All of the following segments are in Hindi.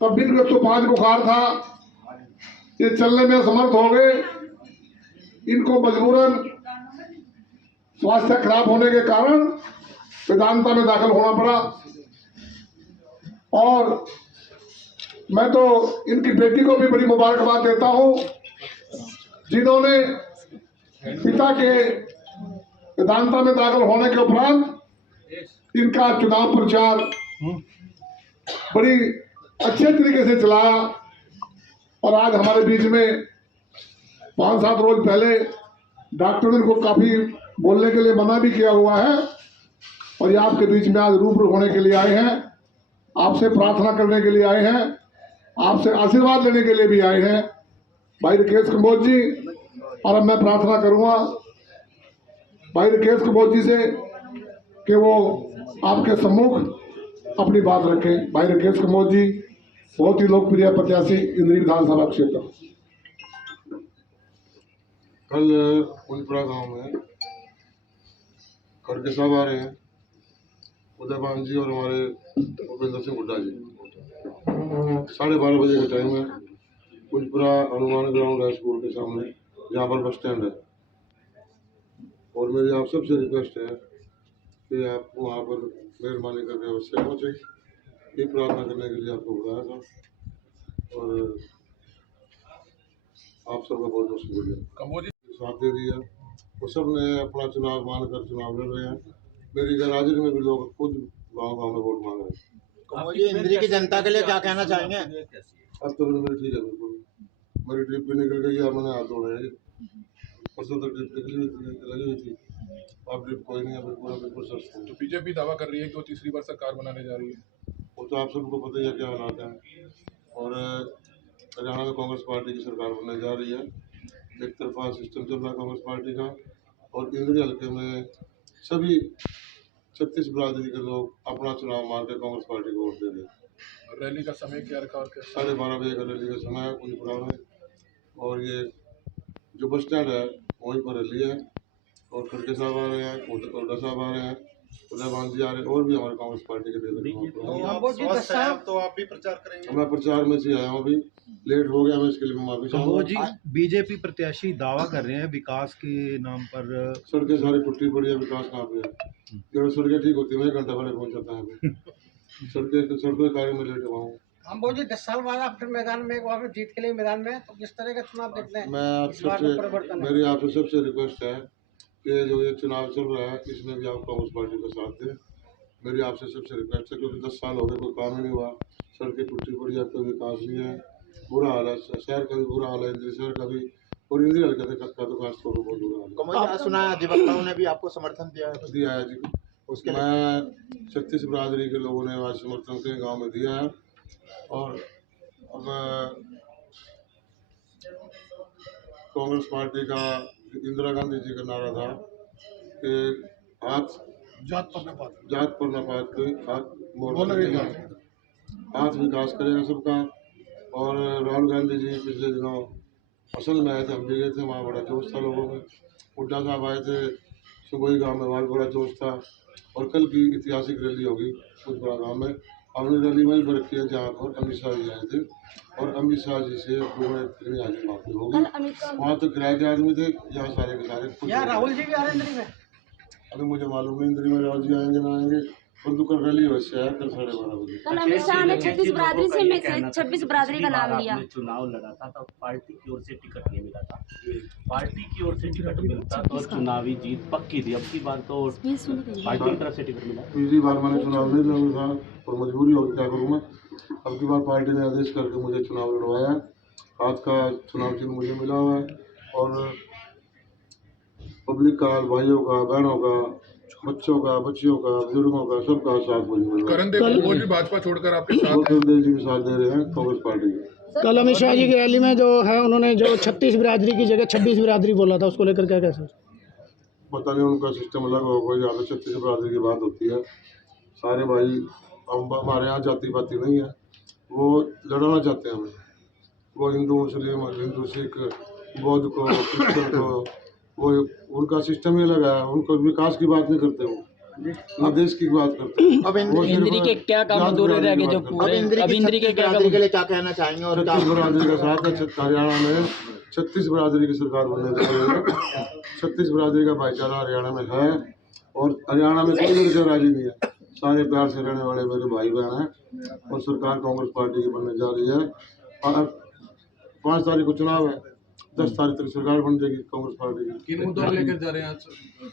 तब भी इनको 105 बुखार था, ये चलने में असमर्थ हो गए। इनको मजबूरन स्वास्थ्य खराब होने के कारण वेदांता में दाखिल होना पड़ा। और मैं तो इनकी बेटी को भी बड़ी मुबारकबाद देता हूं, जिन्होंने पिता के वेदांता में दाखिल होने के उपरांत इनका चुनाव प्रचार बड़ी अच्छे तरीके से चलाया। और आज हमारे बीच में 5-7 रोज पहले डॉक्टर ने इनको काफी बोलने के लिए मना भी किया हुआ है, और ये आपके बीच में आज रूबरू होने के लिए आए हैं, आपसे प्रार्थना करने के लिए आए हैं, आपसे आशीर्वाद लेने के लिए भी आए हैं भाई राकेश कंबोज जी। और अब मैं प्रार्थना करूंगा भाई राकेश कंबोज जी से कि वो आपके सम्मुख अपनी बात रखें। भाई राकेश कंबोज जी बहुत ही लोकप्रिय प्रत्याशी इंद्री विधानसभा क्षेत्र। कल कुंजपुरा गांव में खड़के साहब आ रहे हैं, उदयपान जी और हमारे भूपेंद्र सिंह हुड्डा जी। 12:30 बजे का टाइम है। कुंजपुरा हनुमान ग्राउंड है स्कूल के सामने, जहाँ पर बस स्टैंड है। और मेरी आप सबसे रिक्वेस्ट है कि आप वहाँ पर मेहरबानी करके अवश्य पहुँचे। ये प्रार्थना करने के लिए आपको बुलाया था और आप सबका बहुत बहुत शुक्रिया। साथ दे दिया, वो सब ने अपना चुनाव मानकर चुनाव लड़ रहे हैं। मेरी गैरहाजिरी में भी लोग खुद गाँव में वोट मांग रहे हैं। इंद्री की जनता के लिए क्या कहना चाहेंगे? अब तो मेरी ठीक है, बिल्कुल मेरी ट्रिप भी निकल गई है, मैंने हाथ धोड़े हैं। परसों तक ट्रिप लगी हुई थी, अब ट्रिप कोई नहीं है, बिल्कुल स्वस्थ है। तो बीजेपी दावा कर रही है कि वो तीसरी बार सरकार बनाने जा रही है। वो तो आप सबको पता ही है क्या हालात है। और हरियाणा में कांग्रेस पार्टी की सरकार बनने जा रही है। एक तरफा सिस्टम चल रहा है कांग्रेस पार्टी का, और इंद्री हल्के में सभी 36 बिरादरी के लोग अपना चुनाव मार के कांग्रेस पार्टी को वोट दे रहे हैं। रैली का समय क्या रखा और 12:30 बजे का रैली का समय है कुंजपुरा में, और ये जो बस स्टैंड है वहीं पर रैली है। और खड़के साहब आ रहे हैं, हुड्डा साहब आ रहे हैं, उदयपान जी आ रहे हैं, और भी हमारे कांग्रेस पार्टी के नेता। तो आप भी प्रचार करेंगे? मैं प्रचार में से आया हूँ, अभी लेट हो गया, मैं इसके लिए माफी चाहूँगा। बीजेपी प्रत्याशी दावा कर रहे हैं विकास के नाम पर सड़कें सारी टूटी पड़ी है, विकास कहाँ पे है? जब सड़कें ठीक होती है मैं 1 घंटा पहले पहुँच जाता है। सड़कों के कार्य में लेट हुआ हूँ। हम बोल 10 साल बाद आप फिर मैदान में वापस जीत के लिए मैदान में, तो किस तरह का चुनाव देखते हैं? मैं आप सबसे मेरी आपसे सबसे रिक्वेस्ट है कि जो ये चुनाव चल रहा है इसमें भी आप कांग्रेस पार्टी का साथ दें। मेरी आपसे सबसे रिक्वेस्ट है, क्योंकि 10 साल हो गए कोई काम ही नहीं हुआ, सड़कें टूटी पड़ी है, कोई विकास नहीं है, बुरा हाल है, शहर का भी बुरा हाल है, इंद्री शहर का भी, और इंद्री हल्के का तो खास तौर पर बहुत बुरा हाल है। सुना है अधिवक्ताओं ने भी आपको समर्थन दिया है जी। उसके मैं 36 बिरादरी के लोगों ने आज समर्थन के गाँव में दिया है। और अब कांग्रेस पार्टी का इंदिरा गांधी जी का नारा था कि जात पर न पात कोई हाथ विकास करेगा सबका। और राहुल गांधी जी पिछले दिनों असल में आए थे, हम भी गए थे, वहाँ बड़ा जोश था लोगों में। हुड्डा साहब आए थे सुबह गाँव में, वहाँ बड़ा जोश था। और कल की ऐतिहासिक रैली होगी कुंजपुरा गाँव में। हमने रैली वहीं पर रखी है जहाँ पर अमित शाह जी आए थे, और अमित शाह जी से हाजिर माफी होगी। वहाँ तो किराए के आदमी थे, यहाँ सारे के सारे। राहुल जी भी आ रहे हैं इंद्री में? अभी मुझे मालूम नहीं इंद्री में राहुल जी आएंगे ना आएंगे, परंतु कल रैली अवश्य है, कल 12:30 बजे। कल अमित शाह ने 36 बिरादरी से 26 बिरादरी का नाम लिया। चुनाव लड़ा था तो पार्टी की ओर से टिकट नहीं मिला था, पार्टी की ओर से टिकट मिलता तो चुनावी जीत पक्की थी। अब की बार तो पार्टी की तरफ से टिकट मिला। पिछली बार मैंने चुनाव नहीं लड़ा था और मजबूरी होगी, क्या करूँ मैं। अब की बार पार्टी ने आदेश करके मुझे चुनाव लड़वाया, हाथ का चुनाव चिन्ह मुझे मिला हुआ है। और पब्लिक का, भाइयों का, बहनों का, बच्चों का, बच्चियों का, बुजुर्गों का, सबका साथ मुझे मिला। करण भाजपा छोड़कर आपके साथ जी के साथ दे रहे हैं कांग्रेस पार्टी के। कल अमित शाह जी की रैली में जो है उन्होंने जो 36 बिरादरी की जगह 26 बिरादरी बोला था, उसको लेकर क्या कैसे? पता नहीं उनका सिस्टम अलग होगा, यहाँ पे 36 बिरादरी की बात होती है। सारे भाई हमारे यहाँ जाति पाति नहीं है, वो लड़ाना चाहते हैं हमें। वो हिंदू मुस्लिम, हिंदू सिख, बौद्ध को, क्रिश्चियन को, वो उनका सिस्टम ही अलग है। उनको विकास की बात नहीं करते, वो ना देश की बात करते हैं। अब वो सिर्फ इंद्री के क्या काम जात अधूरे रह बिरादरी गए की जो बात करते पूरे हैं। अब इंद्री के क्या बिरादरी काम के लिए क्या कहना चाहेंगे और क्या 36 बिरादरी का साथ है। हरियाणा में 36 बिरादरी की सरकार बनने जा रही है। 36 बिरादरी का भाईचारा हरियाणा में है और हरियाणा में कोई लड़का राजी नहीं है। सारे प्यार से रहने वाले मेरे भाई बहन हैं और सरकार कांग्रेस पार्टी की बनने जा रही है। और 5 तारीख को चुनाव है, 10 तारीख तक सरकार बन जाएगी कांग्रेस पार्टी की। किन मुद्दों को लेकर जा रहे हैं आज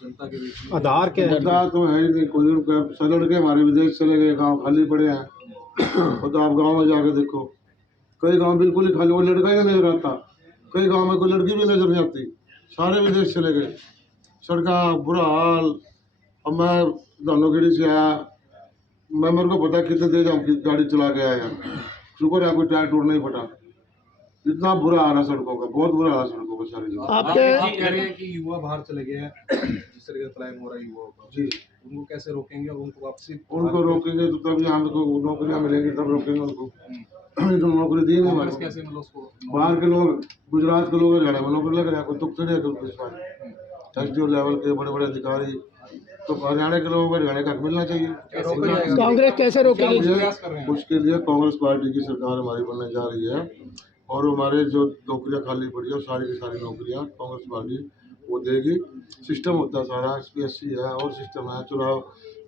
जनता के बीच में? आधार के मुद्दा तो है ही नहीं कोई। उनके लड़के हमारे विदेश चले गए, गाँव खाली पड़े हैं। और तो आप गाँव में जाके देखो, कई गांव बिल्कुल ही खाली, वो लड़का ही नहीं नजर आता। कई गांव में कोई लड़की भी नजर नहीं आती, सारे विदेश चले गए। सड़क बुरा हाल। अब मैं धानोखेड़ी से आया, मेरे को पता कितने तेज हम गाड़ी चला के आया। शुक्र है कोई टायर टूट नहीं फटा। इतना बुरा हाल है सड़कों का, बहुत बुरा हाल है सड़कों का सारी जगह। आपके आप कह रहे हैं कि युवा बाहर चले गए हैं, जिस तरह का पलायन हो रहा है युवाओं का, जी, उनको कैसे रोकेंगे और उनको वापसी? उनको रोकेंगे तो तब यहाँ को नौकरियाँ मिलेंगी, तब रोकेंगे उनको। तो नौकरी दी नहीं कांग्रेस हमारे। कैसे मतलब उसको? बाहर के लोग, गुजरात के लोग हरियाणा में नौकरी लग रहे हैं, कोई तुक चढ़े इस बार एसडीओ लेवल के बड़े बड़े अधिकारी। तो हरियाणा के लोगों को हरियाणा का हक मिलना चाहिए। कांग्रेस कैसे रोकेगी? उसके लिए कांग्रेस पार्टी की सरकार हमारी बनने जा रही है और हमारे जो नौकरियां खाली पड़ी है सारी की सारी नौकरियां कांग्रेस पार्टी वो देगी। सिस्टम होता है सारा, SPSC है और सिस्टम है। चुनाव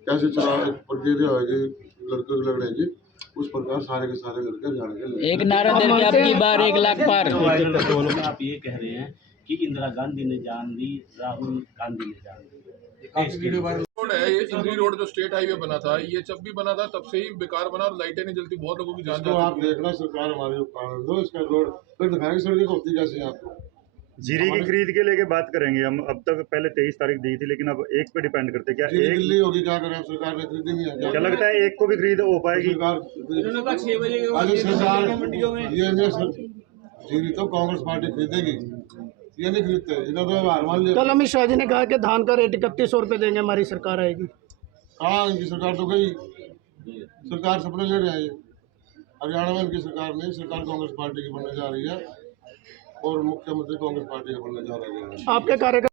कैसे चुनाव एक प्रक्रिया होगी लड़कों की लड़ने, उस प्रकार सारे के सारे लड़के जाने एक नारा दे के आपकी बार 1 लाख पार। वायरल खबरों में आप ये कह रहे हैं कि इंदिरा गांधी ने जान दी, राहुल गांधी ने जान दी। रोड है ये, इंद्री रोड जो स्टेट हाईवे बना था, ये जब भी बना था तब से ही बेकार बना और लाइटें नहीं जलती, बहुत लोगों की जान तो आप जाती है। देखना सरकार हमारे उपकरण दो इसका रोड फिर दिखाएंगे सड़कें होती कैसे हैं आपको। जीरी की खरीद के लेके बात करेंगे हम। अब तक पहले 23 तारीख दी थी, लेकिन अब एक पे डिपेंड करते क्या जी, एक दिल्ली होगी क्या करें, सरकार ने खरीदी नहीं है। क्या लगता है एक को भी खरीद हो पाएगी? जीरी तो कांग्रेस पार्टी खरीदेगी, ये नहीं खरीदते। इधर तो हार मान लिया। कल अमित शाह जी ने कहा कि धान का रेट 3100 रुपये देंगे, हमारी सरकार आएगी। कहाँ इनकी सरकार तो गई, सरकार सपने ले रहे हैं ये। हरियाणा में इनकी सरकार नहीं, सरकार कांग्रेस पार्टी की बनने जा रही है और मुख्यमंत्री कांग्रेस पार्टी का बनने जा रहे हैं। आपके कार्यकर्ता